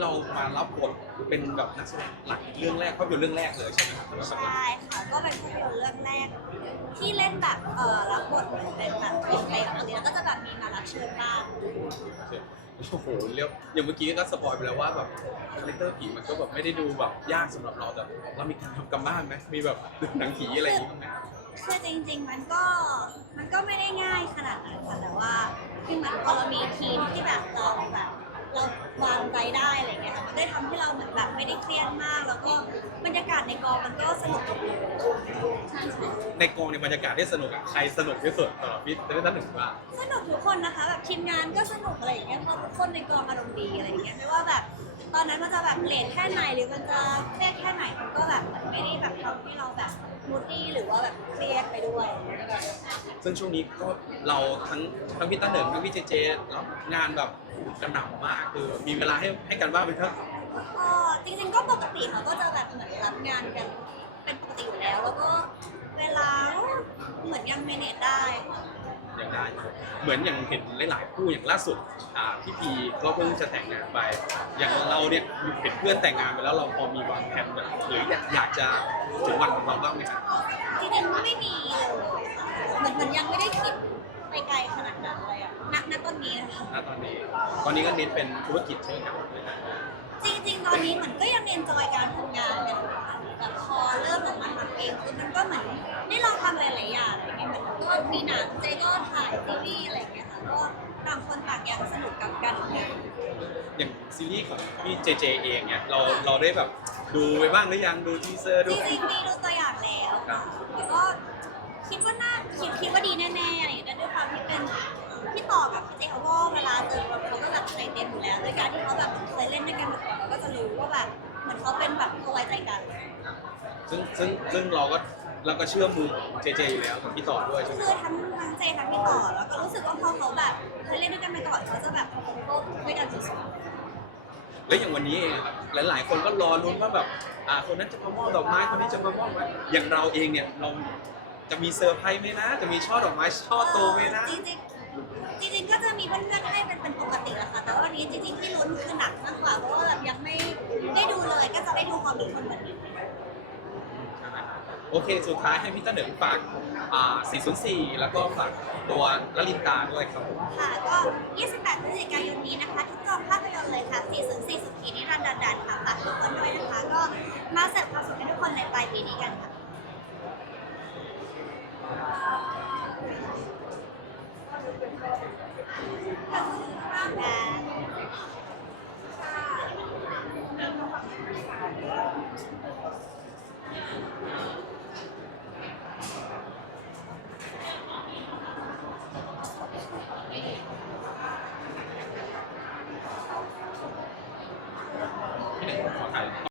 เรามารับบทเป็นแบบนักแสดงหลักเรื่องแรกภาพยนตร์เรื่องแรกเลยใช่ไหมครับใช่ค่ะก็เป็นภาพยนตร์เรื่องแรก ที่เล่นแบบเออรับบทเหมือนเป็นแบบเป็นเพลงปกติแล้วก็จะแบบมีมารับเชิญบ้างโอ้โหเรียกอย่างเมื่อกี้ก็สปอยไปแล้วว่าแบบคาแรคเตอร์ผีมันก็แบบไม่ได้ดูแบบยากสำหรับเราแต่เรามีการทำกันบ้านไหมมีแบบดูหนังผีอะไรอย่างงี้บ้างไหมคือจริง ๆ มันก็มันก็ไม่ได้ง่ายขนาดนั้นค่ะแต่ว่าคือเหมือนพอเรามีทีมที่แบบเราแบบ วางใจได้อะไรเงี้ยค่ะมันได้ทำให้เราเหมือนแบบไม่ได้เครียดมาก แล้วก็บรรยากาศในกองมันก็สนุกใช่ใช่ ในกองในบรรยากาศที่สนุกอะใครสนุกที่สุดสำหรับพี่เต้นหนึ่งว่า สนุกทุกคนนะคะแบบทีมงานก็สนุกอะไรอย่างเงี้ยเพราะทุกคนในกองอารมณ์ดีอะไรอย่างเงี้ยไม่ว่าแบบ ตอนนั้นมันจะแบบเลทแค่ไหนหรือมันจะเครียดแค่ไหนมันก็แบบเหมือนไม่ได้แบบ รือว่าแบบเครียดไปด้วย ซึ่งช่วงนี้ก็เราทั้งทั้งพี่ต้าเหนิงทั้งพี่เจเจแล้วงานแบบกระหน่ำมากคือมีเวลาให้ให้กันบ้างไหมครับก็จริงๆก็ปกติเขาก็จะแบบเหมือนรับงานกันเป็นปกติอยู่แล้ว แล้วก็เวลาเหมือนยังเมเนจได้อย่างได้อยู่เหมือนอย่างเห็นหลาย ๆ คู่อย่างล่าสุดอ่าพี่พีก็เพิ่งจะแต่งงานไป อย่างเราเนี่ยเห็นเพื่อนแต่งงานไปแล้วเราพอมีวางแผนแบบหรืออยากอยากจะถึงวันของเราบ้างไหม นนี้นะคะณตอนนี้ ตอนนี้ก็เน้นเป็นธุรกิจใช่ไหมครับจริงๆ ตอนนี้เหมือนก็ยังเอนจอยการทำงานกันอยู่ค่ะแต่พอเริ่มออกมาทำเองคือมันก็เหมือนได้ลองทำหลายๆอย่างอะไรเงี้ยเหมือนก็มีหนังเจก็ถ่ายซีรีส์อะไรเงี้ยค่ะก็ต่างคนต่างยังสนุกกับการทำงานอย่างซีรีส์ของพี่เจเจเองเนี่ยเราเราได้แบบดูไปบ้างหรือยังดูทีเซอร์จดู ริงๆมีดูตัวอย่างแล้วค่ะแล้วก็คิดว่าน่าคิดคิดว่าดีแน่ๆอะไรอย่างเงี้ยด้วยความที่เป็น พี่ต่อกับพี่เจเขาก็เวลาเจอกันเขาก็แบบใจเต็มอยู่แล้วด้วยการที่เขาแบบเคยเล่นด้วยกันมาก่อนเราก็จะรู้ว่าแบบเหมือนเขาเป็นแบบเขาไว้ใจกันซึ่งซึ่งซึ่งเราก็เราก็เชื่อมือของเจเจอยู่แล้วกับพี่ต่อด้วยใช่ไหมคือทั้งทั้งเจทั้งพี่ต่อแล้วก็รู้สึกว่าพอเขาแบบเคยเล่นด้วยกันมาก่อนเขาจะแบบคงโตด้วยกันสุดแล้วอย่างวันนี้เองครับหลาย ๆ คนก็รอลุ้นว่าแบบอ่าคนนั้นจะมามอบดอกไม้คนนี้จะมามอบไม้อย่างเราเองเนี่ยเราจะมีเซอร์ไพรส์ไหมนะ จะมีช่อดอกไม้ช่อโตไหมนะ จริงๆ จริงๆก็จะมีเพื่อนๆให้เป็นเป็นปกติแหละค่ะ แต่ว่าวันนี้จริงๆที่ลุ้นคือหนักมากกว่า เพราะว่าแบบยังไม่ได้ดูเลย ก็จะได้ดูความรู้คนวันนี้โอเค สุดท้ายให้พี่ต้าเหนิงฝากอ่า404 แล้วก็ฝากตัวลลินตาด้วยครับผม ค่ะ ก็ 28พฤศจิกายนนี้นะคะ ทุกกองภาพยนตร์เลยค่ะ404สุขีนิรันดร์ดันค่ะฝากทุกคนด้วย